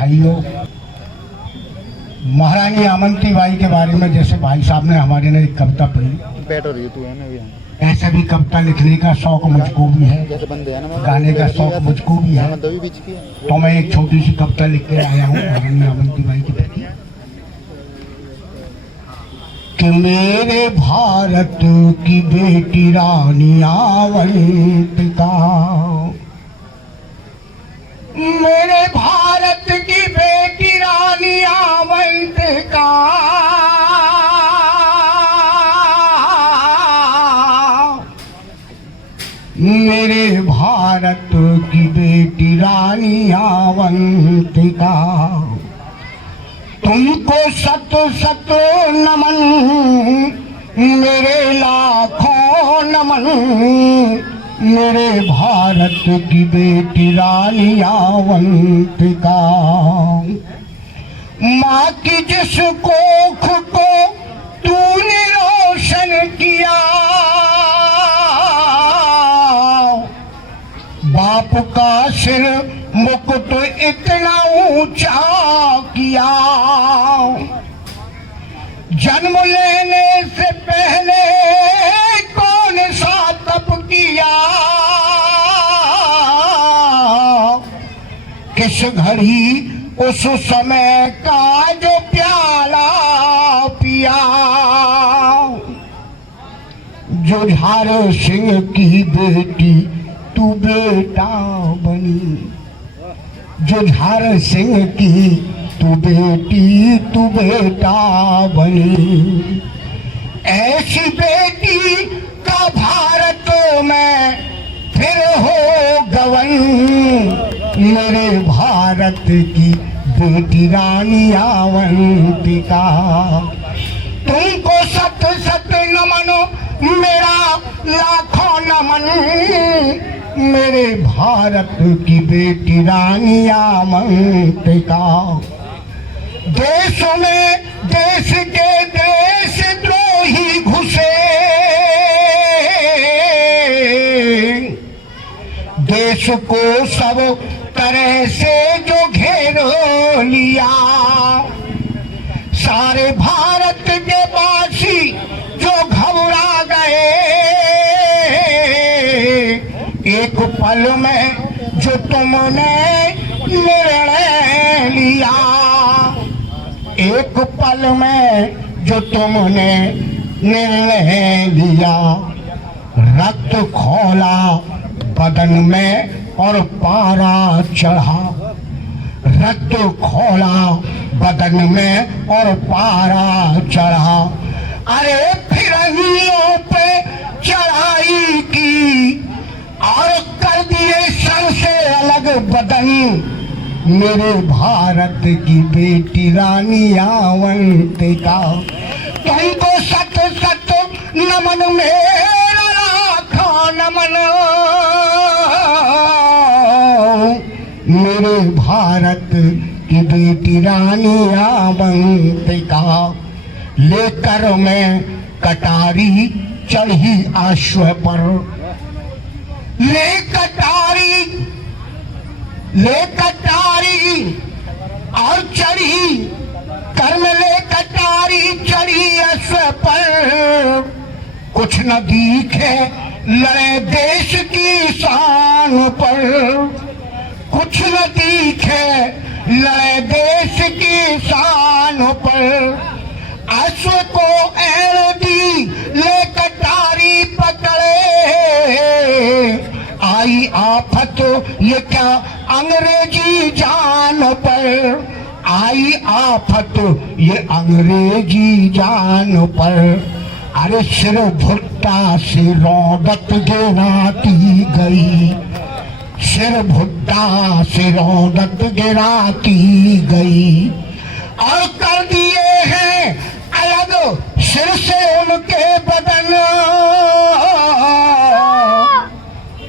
भाइयों, महारानी अवंतीबाई के बारे में जैसे भाई साहब ने हमारे ने एक कविता पढ़ी, ऐसे भी कविता लिखने का शौक मुझको भी है, गाने का शौक मुझको भी है। तो मैं एक छोटी सी कविता लिख के आया हूँ महारानी अवंतीबाई के प्रति कि मेरे भारत की बेटी रानी अवंतिका, मेरे भारत की बेटी रानी अवंतिका, मेरे भारत की बेटी रानी अवंतिका, तुमको सत सत नमन, मेरे लाखों नमन, मेरे भारत की बेटी रानी अवंतिका। माँ की जिस कोख को तूने रोशन किया, बाप का सिर मुकुट इतना ऊंचा किया, जन्म लेने से पहले कौन सा तप किया, किस घड़ी उस समय का जो प्याला पिया, जुझार सिंह की बेटी तू बेटा बनी, जुझार सिंह की तू बेटी तू बेटा बनी, ऐसी बेटी का भारत में फिर हो गवन, मेरे भारत की बेटी रानी अवंतिका। तुमको सत सत नमन, मेरा लाखों नमन, मेरे भारत की बेटी रानी अवंतिका। देश में देश के देशद्रोही घुसे, देश को सब तरह से जो घेर लिया, सारे भारत के वासी जो घबरा गए, एक पल में जो तुमने निर्णय लिया, एक पल में जो तुमने निर्णय लिया, रक्त खौला बदन में और पारा चढ़ा, रक्त खौला बदन में और पारा चढ़ा, अरे फिरंगियों पे चढ़ाई की और कर दिए सर से अलग बदन, मेरे भारत की बेटी रानी अवंतिका। तुमको सत सत नमन, मेरा लाखों नमन, मेरे भारत की बेटी रानी अवंतिका। लेकर मैं कटारी चढ़ी अश्व पर, ले कटारी और चढ़ी कर्म, ले कटारी चढ़ी अश्व पर, कुछ न दिखे लड़े देश की शान पर, कुछ न दिखे लड़े देश की शान पर, अश्व को ऐन दी ले कटारी पकड़े, आई आफत ये क्या अंग्रेजी जान पर, आई आफत ये अंग्रेजी जान पर, अरे सिर भुट्टा से रौदत गिराती गई, सिर भुट्टा से रौदत गिराती गई, और कर दिए हैं अलग सिर से उनके बदन,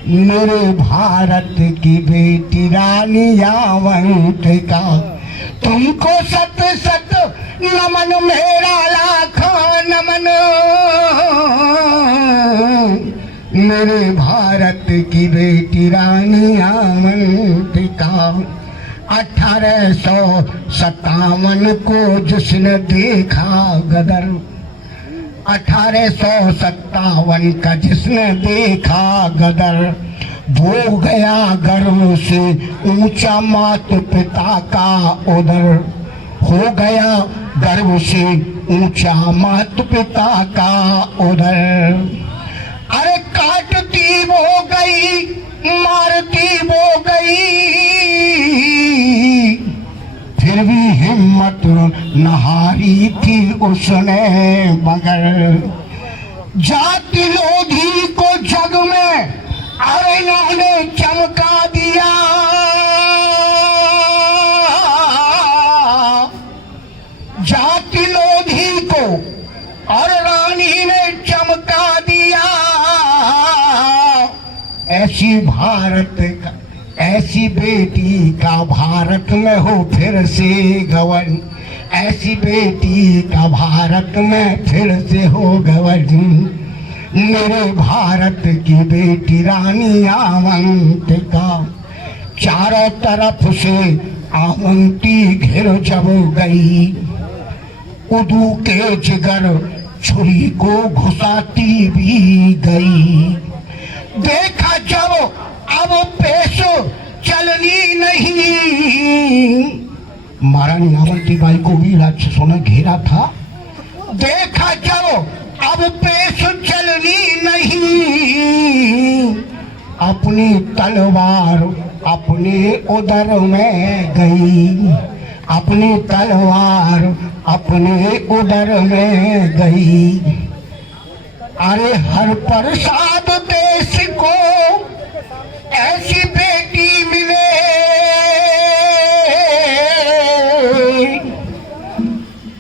मेरे भारत की बेटी रानी अवंतिका। तुमको सत सत नमन, मेरा लाखों नमन, मेरे भारत की बेटी रानी अवंतिका। 1857 को जिसने देखा गदर, 1857 का जिसने देखा गदर, वो गया गर्व से ऊंचा माता पिता का उदर, हो गया गर्व से ऊंचा माता पिता का उदर। अरे काटती वो गई, मारती वो गई, फिर भी हिम्मत न हारी थी उसने मगर। जाति लोधी को जग में अरे इन्होंने चमका दिया, जाति लोधी को और रानी ने चमका दिया। ऐसी भारत का, ऐसी बेटी का भारत में हो फिर से गवन, ऐसी बेटी का भारत में फिर से हो गवन। मेरे भारत की बेटी रानी आवंतिका, चारों तरफ से आवंती घिर जब गई, उदू के जिगर छुरी को घुसाती भी गई। देखा जब अब पेश चलनी नहीं, महारानी आवंतीबाई को भी राक्षसों ने घेरा था। देखा जब अब पेश चलनी नहीं, अपनी तलवार अपने उदर में गई, अपनी तलवार अपने उदर में गई। अरे हर प्रसाद देश को ऐसी बेटी मिले,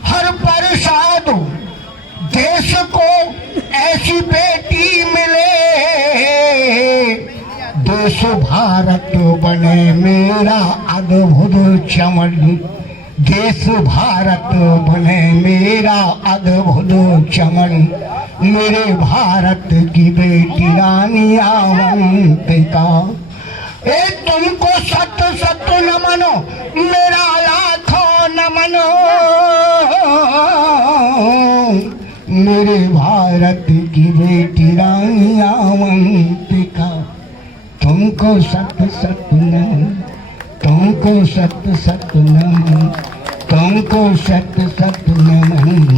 हर प्रसाद देश को ऐसी बेटी मिले। देश भारत बने मेरा अद्भुत चमन, देश भारत बने मेरा अद्भुत चमन। मेरे भारत की बेटी रानी आवंतिका, ए तुमको सत सत नमन, मेरा लाखों नमन। मेरे भारत की बेटी रानी आवंतिका, तुमको सत सत नमन, तुमको सत सत नमन, तुमको सत सत नमन।